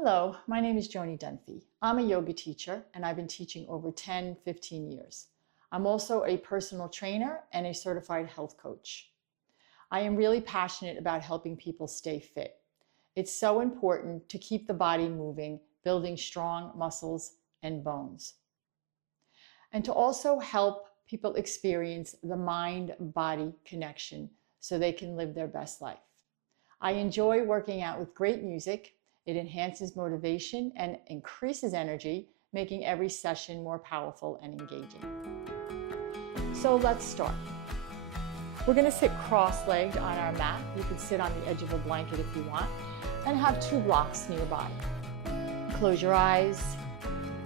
Hello, my name is Joni Dunphy. I'm a yoga teacher and I've been teaching over 10-15 years. I'm also a personal trainer and a certified health coach. I am really passionate about helping people stay fit. It's so important to keep the body moving, building strong muscles and bones. And to also help people experience the mind-body connection so they can live their best life. I enjoy working out with great music. It enhances motivation and increases energy, making every session more powerful and engaging. So let's start. We're going to sit cross-legged on our mat. You can sit on the edge of a blanket if you want, and have two blocks nearby. Close your eyes,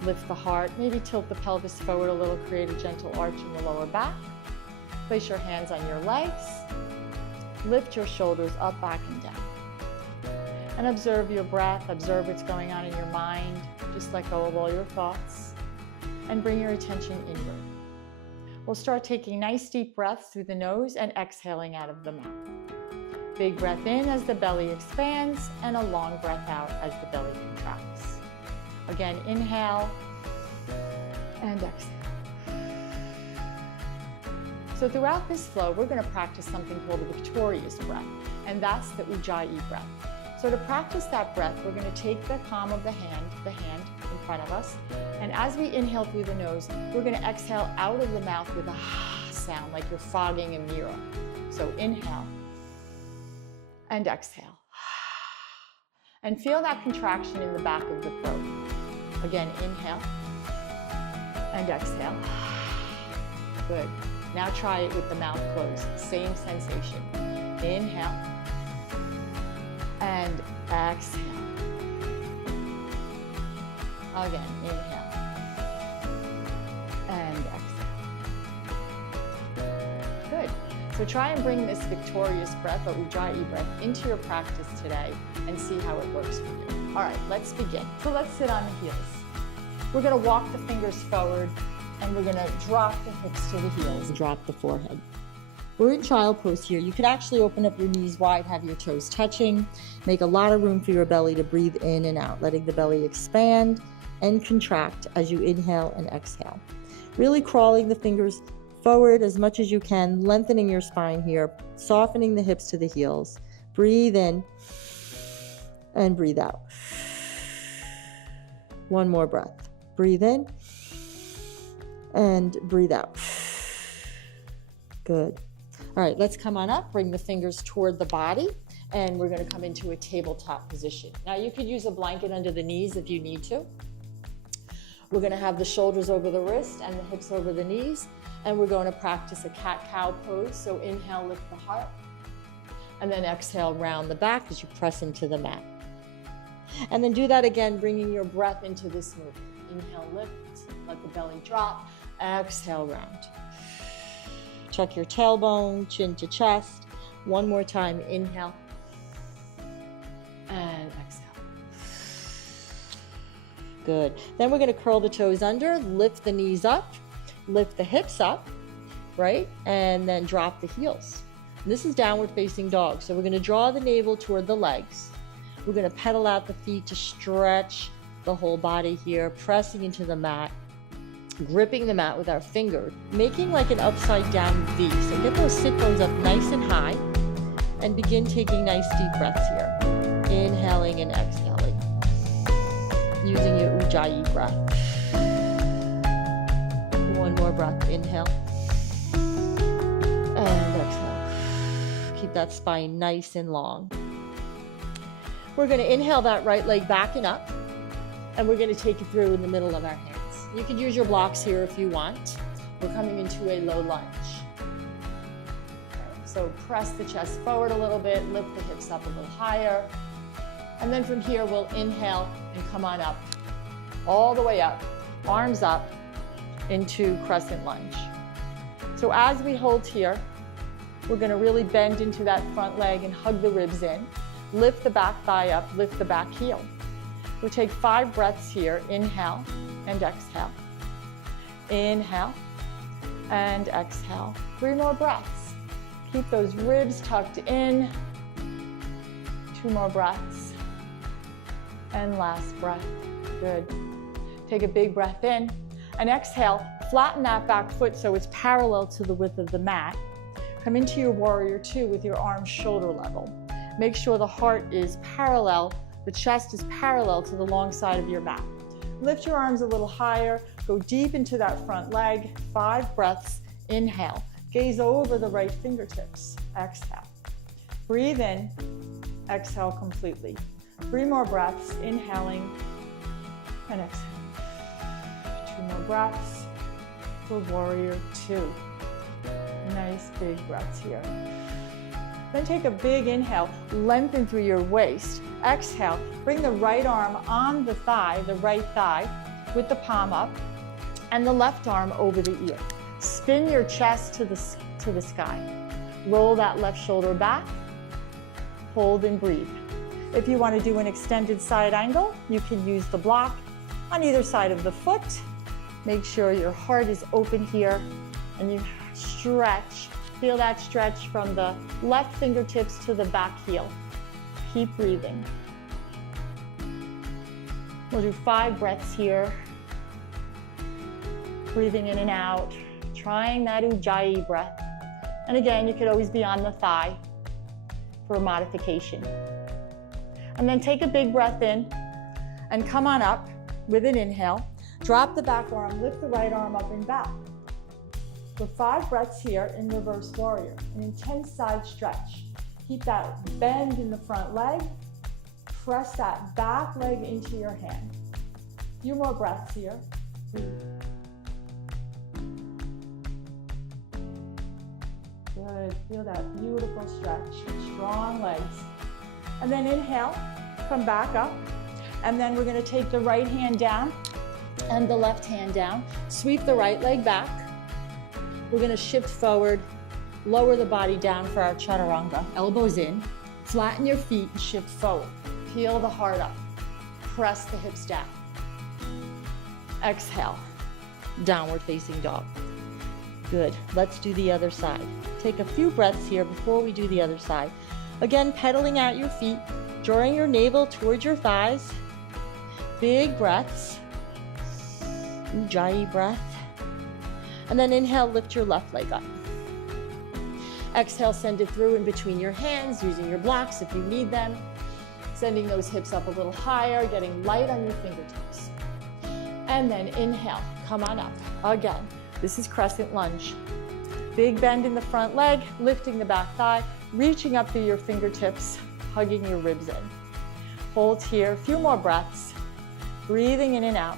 lift the heart, maybe tilt the pelvis forward a little, create a gentle arch in the lower back. Place your hands on your legs, lift your shoulders up, back, and down. And observe your breath, observe what's going on in your mind. Just let go of all your thoughts and bring your attention inward. We'll start taking nice deep breaths through the nose and exhaling out of the mouth. Big breath in as the belly expands and a long breath out as the belly contracts. Again, inhale and exhale. So throughout this flow, we're going to practice something called a victorious breath, and that's the Ujjayi breath. So to practice that breath, we're going to take the palm of the hand in front of us, and as we inhale through the nose, we're going to exhale out of the mouth with a sound, like you're fogging a mirror. So inhale and exhale. And feel that contraction in the back of the throat. Again, inhale and exhale. Good. Now try it with the mouth closed. Same sensation. Inhale and exhale. Again, inhale and exhale. Good. So try and bring this victorious breath, or Ujjayi breath, into your practice today and see how it works for you. All right, let's begin. So let's sit on the heels. We're going to walk the fingers forward and we're going to drop the hips to the heels, drop the forehead. We're in child pose here. You could actually open up your knees wide, have your toes touching, make a lot of room for your belly to breathe in and out, letting the belly expand and contract as you inhale and exhale. Really crawling the fingers forward as much as you can, lengthening your spine here, softening the hips to the heels. Breathe in and breathe out. One more breath. Breathe in and breathe out. Good. All right, let's come on up, bring the fingers toward the body, and we're going to come into a tabletop position. Now you could use a blanket under the knees if you need to. We're going to have the shoulders over the wrist and the hips over the knees, and we're going to practice a cat-cow pose. So inhale, lift the heart, and then exhale, round the back as you press into the mat. And then do that again, bringing your breath into this movement. Inhale, lift, let the belly drop, exhale, round. Tuck your tailbone, chin to chest. One more time, inhale and exhale. Good. Then we're going to curl the toes under, lift the knees up, lift the hips up, right? And then drop the heels. This is downward facing dog. So we're going to draw the navel toward the legs. We're going to pedal out the feet to stretch the whole body here, pressing into the mat, gripping the mat with our finger, making like an upside down V. So get those sit bones up nice and high and begin taking nice deep breaths here. Inhaling and exhaling. Using your Ujjayi breath. One more breath. Inhale and exhale. Keep that spine nice and long. We're going to inhale that right leg back and up, and we're going to take it through in the middle of our hands. You could use your blocks here if you want. We're coming into a low lunge. Okay, so press the chest forward a little bit, lift the hips up a little higher. And then from here, we'll inhale and come on up, all the way up, arms up into crescent lunge. So as we hold here, we're going to really bend into that front leg and hug the ribs in. Lift the back thigh up, lift the back heel. We'll take 5 breaths here. Inhale and exhale. Inhale and exhale. 3 more breaths. Keep those ribs tucked in. 2 more breaths. And last breath. Good. Take a big breath in and exhale. Flatten that back foot so it's parallel to the width of the mat. Come into your warrior two with your arms shoulder level. Make sure the heart is parallel, the chest is parallel to the long side of your mat. Lift your arms a little higher, go deep into that front leg. 5 breaths, inhale. Gaze over the right fingertips, exhale. Breathe in, exhale completely. 3 more breaths, inhaling and exhale. 2 more breaths for warrior two. Nice big breaths here. Then take a big inhale, lengthen through your waist. Exhale, bring the right arm on the thigh, the right thigh, with the palm up, and the left arm over the ear. Spin your chest to the sky. Roll that left shoulder back, hold and breathe. If you want to do an extended side angle, you can use the block on either side of the foot. Make sure your heart is open here and you stretch. Feel that stretch from the left fingertips to the back heel. Keep breathing. We'll do 5 breaths here. Breathing in and out, trying that Ujjayi breath. And again, you could always be on the thigh for a modification. And then take a big breath in and come on up with an inhale. Drop the back arm, lift the right arm up and back. For 5 breaths here in reverse warrior, an intense side stretch. Keep that bend in the front leg. Press that back leg into your hand. A few more breaths here. Good, feel that beautiful stretch, strong legs. And then inhale, come back up. And then we're gonna take the right hand down and the left hand down. Sweep the right leg back. We're gonna shift forward, lower the body down for our chataranga. Elbows in, flatten your feet and shift forward. Peel the heart up, press the hips down. Exhale, downward facing dog. Good, let's do the other side. Take a few breaths here before we do the other side. Again, pedaling out your feet, drawing your navel towards your thighs. Big breaths, Ujjayi breath. And then inhale, lift your left leg up. Exhale, send it through in between your hands, using your blocks if you need them. Sending those hips up a little higher, getting light on your fingertips. And then inhale, come on up. Again, this is crescent lunge. Big bend in the front leg, lifting the back thigh, reaching up through your fingertips, hugging your ribs in. Hold here, a few more breaths. Breathing in and out.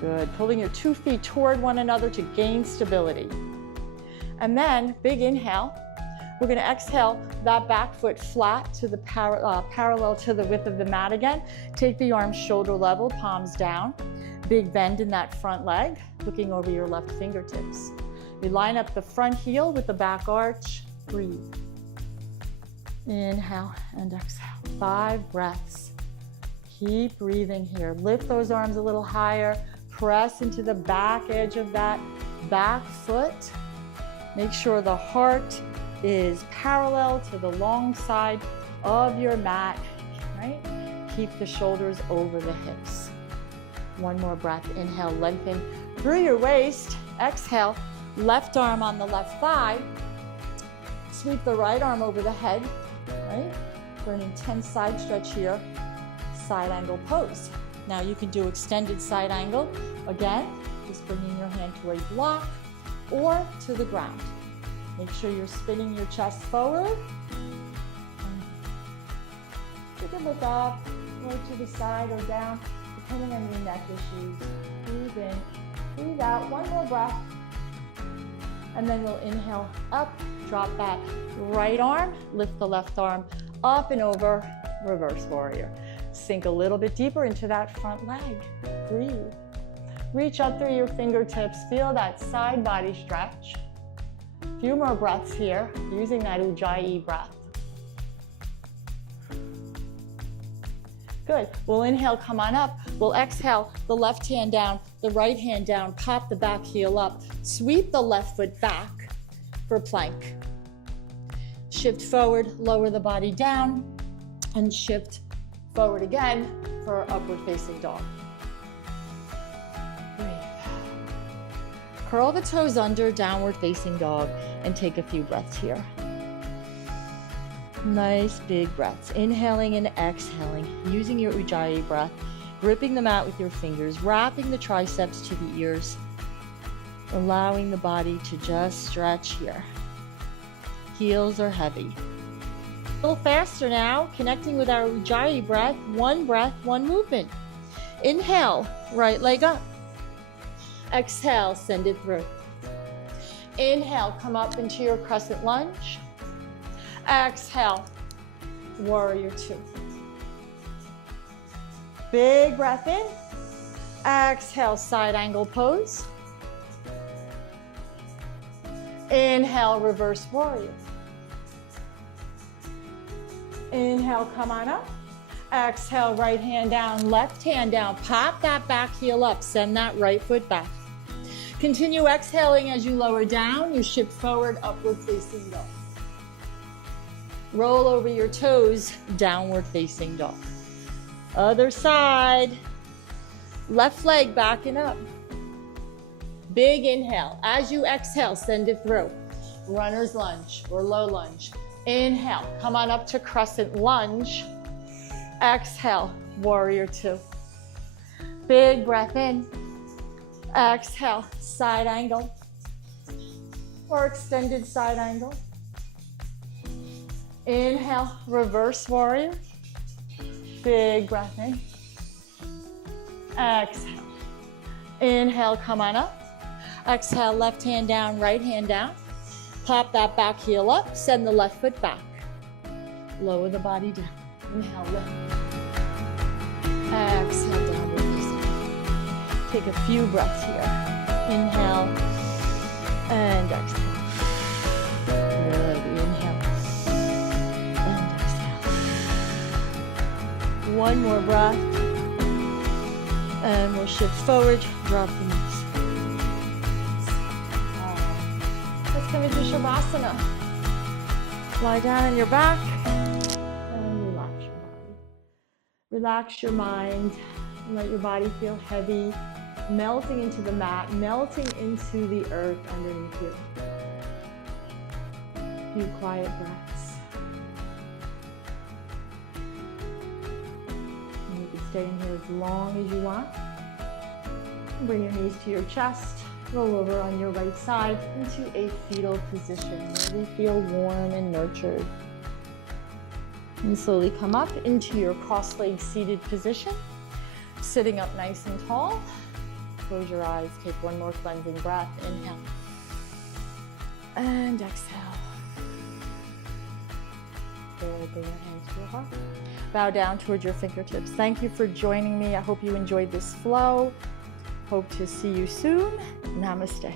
Good, pulling your 2 feet toward one another to gain stability. And then, big inhale. We're gonna exhale that back foot flat to the parallel to the width of the mat again. Take the arms shoulder level, palms down. Big bend in that front leg, looking over your left fingertips. You line up the front heel with the back arch. Breathe. Inhale and exhale. 5 breaths. Keep breathing here. Lift those arms a little higher. Press into the back edge of that back foot. Make sure the heart is parallel to the long side of your mat, right? Keep the shoulders over the hips. 1 more breath. Inhale, lengthen through your waist. Exhale, left arm on the left thigh. Sweep the right arm over the head, right? For an intense side stretch here. Side angle pose. Now you can do extended side angle. Again, just bringing your hand to a block or to the ground. Make sure you're spinning your chest forward. You can look up or to the side or down, depending on your neck issues. Breathe in, breathe out. 1 more breath. And then we'll inhale up, drop that right arm, lift the left arm up and over, reverse warrior. Sink a little bit deeper into that front leg. Breathe. Reach up through your fingertips. Feel that side body stretch. A few more breaths here, using that Ujjayi breath. Good. We'll inhale, come on up. We'll exhale, the left hand down, the right hand down, pop the back heel up. Sweep the left foot back. for plank. Shift forward, lower the body down, and shift forward again for upward facing dog. Breathe. Curl the toes under, downward facing dog, and take a few breaths here. Nice big breaths, inhaling and exhaling, using your Ujjayi breath, gripping the mat with your fingers, wrapping the triceps to the ears, allowing the body to just stretch here. Heels are heavy. A little faster now, connecting with our Ujjayi breath, one movement. Inhale, right leg up. Exhale, send it through. Inhale, come up into your crescent lunge. Exhale, warrior two. Big breath in. Exhale, side angle pose. Inhale, reverse warrior. Inhale, come on up. Exhale, right hand down, left hand down. Pop that back heel up. Send that right foot back. Continue exhaling as you lower down. You shift forward, upward facing dog. Roll over your toes, downward facing dog. Other side. Left leg backing up. Big inhale. As you exhale, send it through. Runner's lunge or low lunge. Inhale, come on up to crescent lunge. Exhale, warrior two. Big breath in. Exhale, side angle or extended side angle. Inhale, reverse warrior. Big breath in. Exhale. Inhale, come on up. Exhale, left hand down, right hand down. Pop that back heel up, send the left foot back. Lower the body down. Inhale, lift. Exhale, downward facing. Take a few breaths here. Inhale and exhale. Good. Inhale and exhale. One more breath. And we'll shift forward, drop the knees. Let's come into Shavasana. Lie down on your back and relax your body. Relax your mind and let your body feel heavy, melting into the mat, melting into the earth underneath you. A few quiet breaths. And you can stay in here as long as you want. Bring your knees to your chest. Roll over on your right side into a fetal position. Really feel warm and nurtured. And slowly come up into your cross-legged seated position. Sitting up nice and tall. Close your eyes. Take one more cleansing breath. Inhale. And exhale. Good. Bring your hands to your heart. Bow down towards your fingertips. Thank you for joining me. I hope you enjoyed this flow. Hope to see you soon. Namaste.